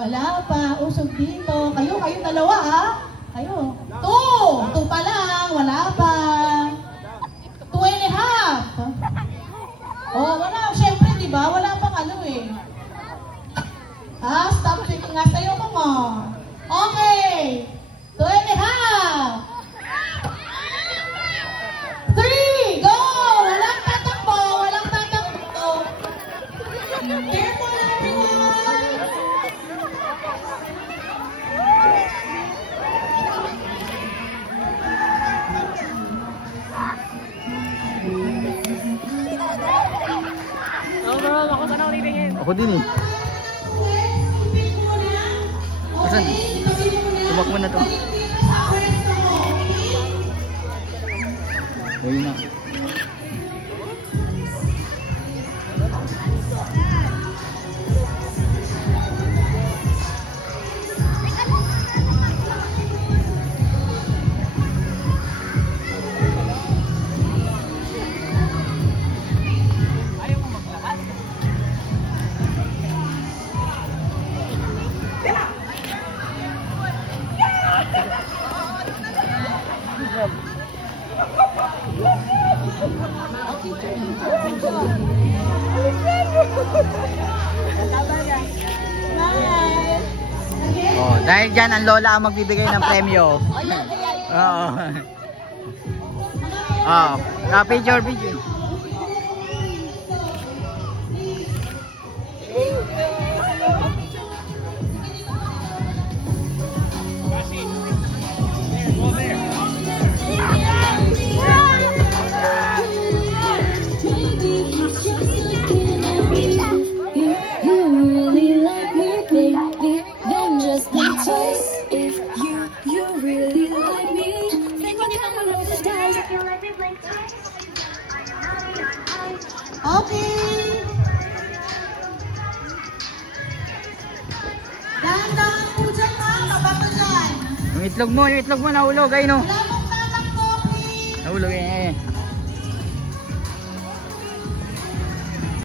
Wala pa, usog dito. Kayo dalawa ha? Kayo. 2 pa lang, wala pa. 2.5. Oh, wala. Siyempre, di ba? Wala pang ano eh. Stop checking nga sa'yo mo mo. Okay. 2.5. 3, go! Walang tatakbo, walang tatakbo. Careful everyone! Ako sana ako titingin. Ako din eh. Asan? Tubak mo na to. Uy na. Oh, dahil dyan ang lola ang magbibigay ng premyo. Oo. Picture. Okay. Dahan-dahan po dyan ha, mababa dyan. Yung itlog mo nahulog, ay no. Wala mong tatakbo, please. Nahulog eh.